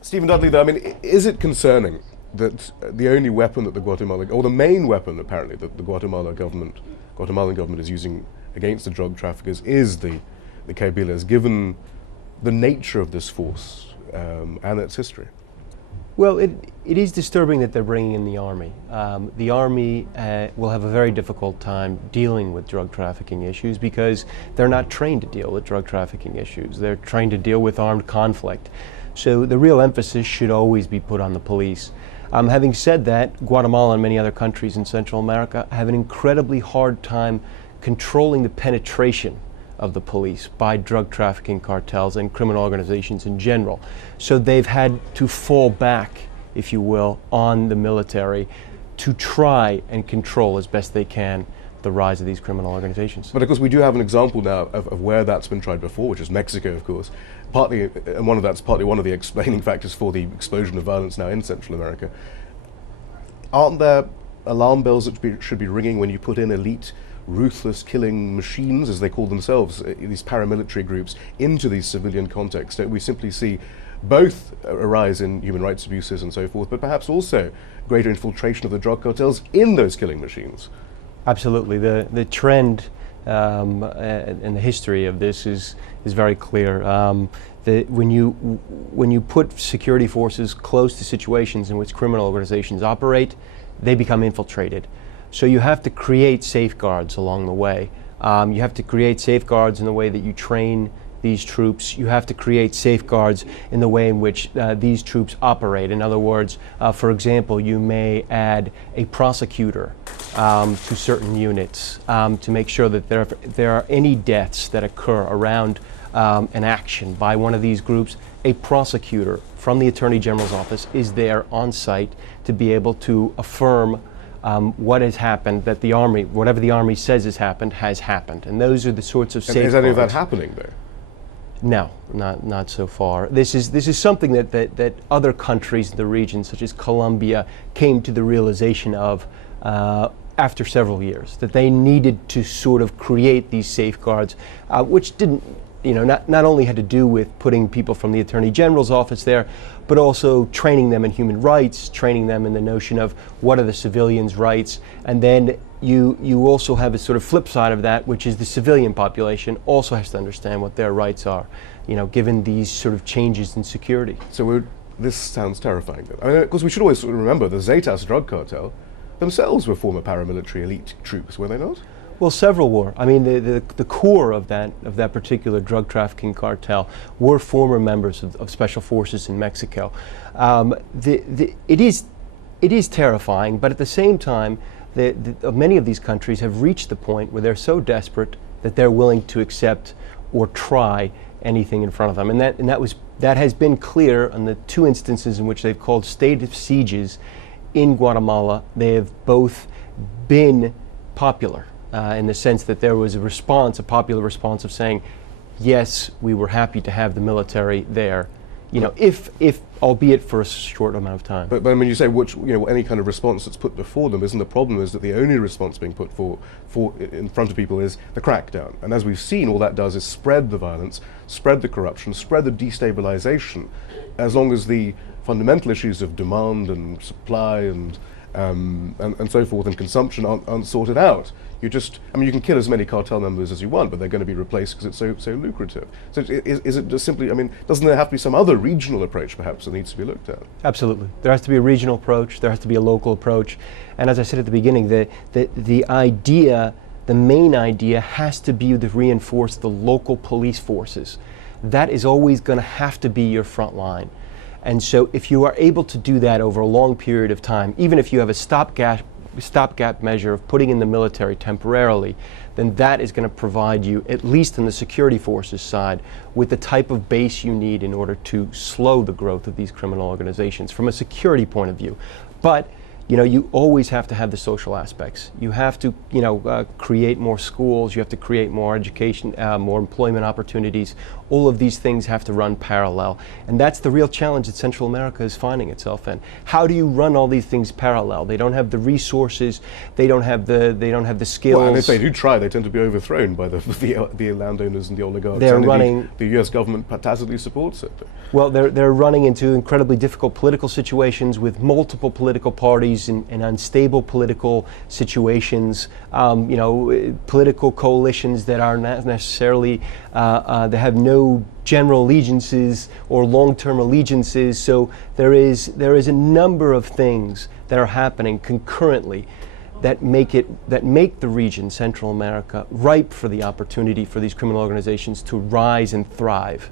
Stephen Dudley, though, I mean, is it concerning that the only weapon that the Guatemalan, or the main weapon apparently that the Guatemalan government is using against the drug traffickers is the Kabylas, given the nature of this force and its history? Well, it is disturbing that they're bringing in the army. The army will have a very difficult time dealing with drug trafficking issues because they're not trained to deal with drug trafficking issues. They're trained to deal with armed conflict. So the real emphasis should always be put on the police. Having said that, Guatemala and many other countries in Central America have an incredibly hard time controlling the penetration of the police by drug trafficking cartels and criminal organizations in general. So they've had to fall back, if you will, on the military to try and control as best they can the rise of these criminal organizations. But of course we do have an example now of where that's been tried before, which is Mexico, of course. Partly, and that's partly one of the explaining factors for the explosion of violence now in Central America. Aren't there alarm bells that should be ringing when you put in elite, ruthless killing machines, as they call themselves, these paramilitary groups, into these civilian contexts? Don't we simply see both a rise in human rights abuses and so forth, but perhaps also greater infiltration of the drug cartels in those killing machines? Absolutely. The trend and the history of this is very clear. When you put security forces close to situations in which criminal organizations operate, they become infiltrated. So you have to create safeguards along the way. You have to create safeguards in the way that you train these troops. You have to create safeguards in the way in which these troops operate. In other words, for example, you may add a prosecutor to certain units to make sure that there are any deaths that occur around an action by one of these groups. A prosecutor from the Attorney General's office is there on site to be able to affirm what has happened, that the army, whatever the army says has happened, and those are the sorts of safeguards. And is any of that happening, though? No, not so far. This is something that other countries in the region, such as Colombia, came to the realization of after several years, that they needed to sort of create these safeguards, which didn't, not only had to do with putting people from the Attorney General's office there, but also training them in human rights, training them in the notion of what are the civilians' rights, and then you also have a sort of flip side of that, which is the civilian population also has to understand what their rights are, given these sort of changes in security. So this sounds terrifying. I mean, of course, we should always sort of remember the Zetas drug cartel themselves were former paramilitary elite troops, were they not? Well, several were. I mean, the core of that particular drug trafficking cartel were former members of special forces in Mexico. It is terrifying, but at the same time, many of these countries have reached the point where they're so desperate that they're willing to accept or try anything in front of them, and that has been clear on the two instances in which they've called state of sieges in Guatemala. They have both been popular in the sense that there was a popular response of saying, yes, we were happy to have the military there, if albeit for a short amount of time. But I mean, you say any kind of response that's put before them, isn't the problem is that the only response being put for in front of people is the crackdown. And as we've seen, all that does is spread the violence, spread the corruption, spread the destabilization, as long as the fundamental issues of demand and supply and so forth and consumption aren't sorted out. You can kill as many cartel members as you want, but they're going to be replaced because it's so lucrative. So is it just simply, doesn't there have to be some other regional approach perhaps that needs to be looked at? Absolutely. There has to be a regional approach, there has to be a local approach, and as I said at the beginning, the main idea has to be to reinforce the local police forces. That is always going to have to be your front line. And so if you are able to do that over a long period of time, even if you have a stopgap measure of putting in the military temporarily, then that is going to provide you, at least on the security forces side, with the type of base you need in order to slow the growth of these criminal organizations from a security point of view. But you always have to have the social aspects. You have to, create more schools. You have to create more education, more employment opportunities. All of these things have to run parallel, and that's the real challenge that Central America is finding itself in. How do you run all these things parallel? They don't have the resources. They don't have the skills. Well, and if they do try, they tend to be overthrown by the landowners and the oligarchs. They're and running. The U.S. government tacitly supports it. Well, they're running into incredibly difficult political situations with multiple political parties and unstable political situations. Political coalitions that are not necessarily that have no general allegiances or long-term allegiances. So there is a number of things that are happening concurrently that make the region, Central America, ripe for the opportunity for these criminal organizations to rise and thrive.